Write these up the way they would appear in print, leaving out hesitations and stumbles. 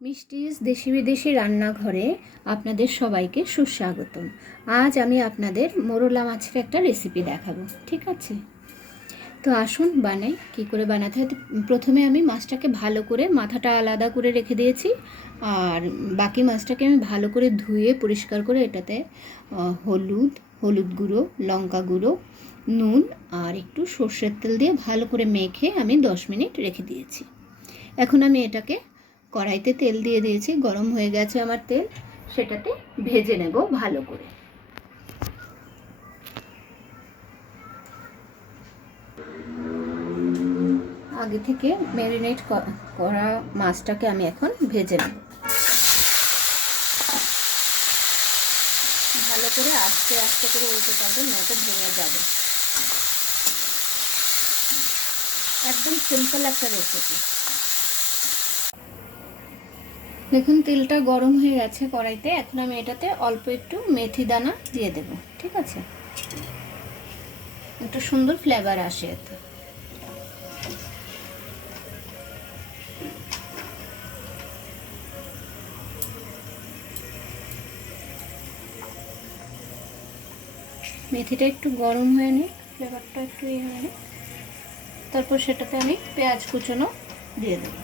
মিষ্টিজ দেশি বিদেশি রান্নাঘরে আপনাদের সবাইকে সুস্বাগতম। আজ আমি আপনাদের মোরলা মাছের একটা রেসিপি দেখাবো, ঠিক আছে? তো আসুন বানাই। কী করে বানাতে হয়? প্রথমে আমি মাছটাকে ভালো করে মাথাটা আলাদা করে রেখে দিয়েছি, আর বাকি মাছটাকে আমি ভালো করে ধুয়ে পরিষ্কার করে এটাতে হলুদ গুঁড়ো, লঙ্কা গুঁড়ো, নুন আর একটু সর্ষের তেল দিয়ে ভালো করে মেখে আমি 10 মিনিট রেখে দিয়েছি। এখন আমি এটাকে কড়াইতে তেল দিয়ে দিয়েছি, গরম হয়ে গেছে আমার তেল, সেটাতে ভেজে নেব ভালো করে। আগে থেকে ম্যারিনেট করা মাছটাকে আমি এখন ভেজে নেব ভালো করে, আস্তে আস্তে করে উল্টে পাল্টে, নয়তো ভেঙে যাবে। একদম সিম্পল একটা রেসিপি। দেখুন তেলটা গরম হয়ে গেছে কড়াইতে। এখন আমি এটাতে অল্প একটু মেথি দানা দিয়ে দেব, ঠিক আছে? একটা সুন্দর ফ্লেভার আসে এতে। মেথিটা একটু গরম হয়ে নিই, ফ্লেভারটা একটু ইয়ে হয়ে নিই, তারপর সেটাতে আমি পেঁয়াজ কুচনো দিয়ে দেব।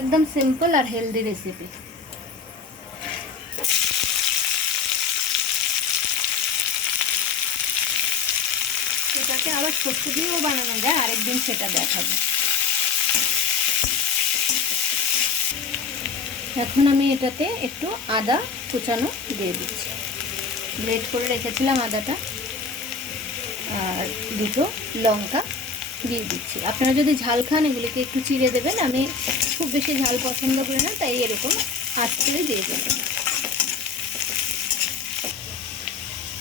একদম সিম্পল আর হেলদি রেসিপি। এটাকে আবার সর্ষে দিয়েও বানানো যায়, আরেকদিন সেটা দেখাবো। এখন আমি এটাতে একটু আদা কুচানো দিয়ে দিচ্ছি। গ্রেট করে রেখেছিলাম আদাটা, আর দুটো লঙ্কা দিয়ে দিচ্ছি। আপনারা যদি ঝাল খান এগুলিকে একটু চিড়ে দেবেন। আমি খুব বেশি ঝাল পছন্দ করি না, তাই এরকম আস্তে দিয়ে দেবেন।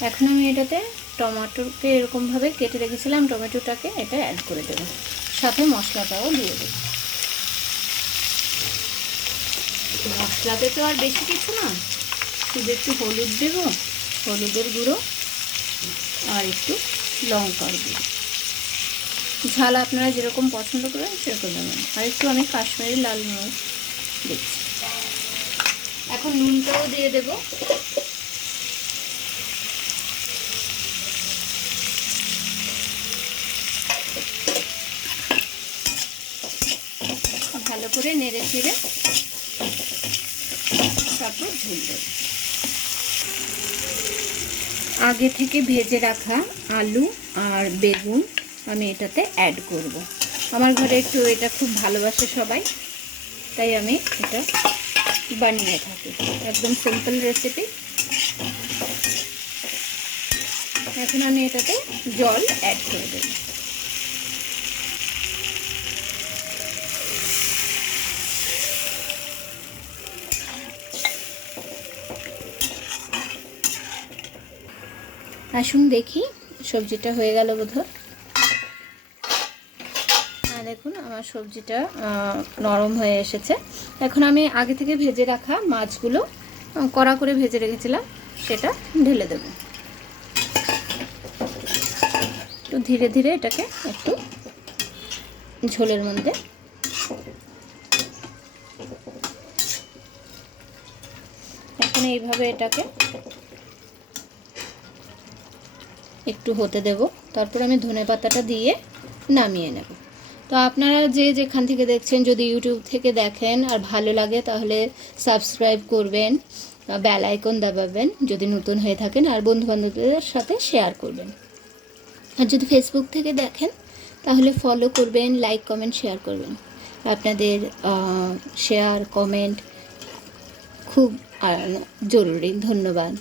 এখন আমি এটাতে টমেটোকে এরকমভাবে কেটে রেখেছিলাম, টমেটোটাকে এটা অ্যাড করে দেবো, সাথে মশলাটাও দিয়ে দেবো। মশলাতে তো আর বেশি কিছু না, শুধু একটু হলুদ দেব, হলুদের গুঁড়ো আর একটু লঙ্কার গুঁড়ো। ঝাল আপনারা যেরকম পছন্দ করেন সেরকম দেবেন। আর একটু আমি কাশ্মীরি লাল মরিচ দিচ্ছি। এখন নুনটাও দিয়ে দেব। ভালো করে নেড়ে চেড়ে তারপর ঝোল দেব। আগে থেকে ভেজে রাখা আলু আর বেগুন আমি এটাতে অ্যাড করব। আমার ঘরে একটু এটা খুব ভালোবাসে সবাই, তাই আমি এটা বানিয়ে থাকি। একদম সিম্পল রেসিপি। এখন আমি এটাতে জল অ্যাড করে দেব। আসুন দেখি, সবজিটা হয়ে গেল বোধহয়। হ্যাঁ, দেখুন আমার সবজিটা নরম হয়ে এসেছে। এখন আমি আগে থেকে ভেজে রাখা মাছগুলো কড়া করে ভেজে রেখেছিলাম, সেটা ঢেলে দেব। তো ধীরে ধীরে এটাকে একটু ঝোলের মধ্যে এখন এইভাবে এটাকে একটু হতে দেব। তারপর আমি ধনেপাতাটা দিয়ে নামিয়ে নেব। তো আপনারা যে যেখান থেকে দেখছেন, যদি ইউটিউব থেকে দেখেন আর ভালো লাগে তাহলে সাবস্ক্রাইব করবেন, বেল আইকন দাবাবেন যদি নতুন হয়ে থাকেন, আর বন্ধুবান্ধবদের সাথে শেয়ার করবেন। আর যদি ফেসবুক থেকে দেখেন তাহলে ফলো করবেন, লাইক কমেন্ট শেয়ার করবেন। আপনাদের শেয়ার কমেন্ট খুব জরুরি। ধন্যবাদ।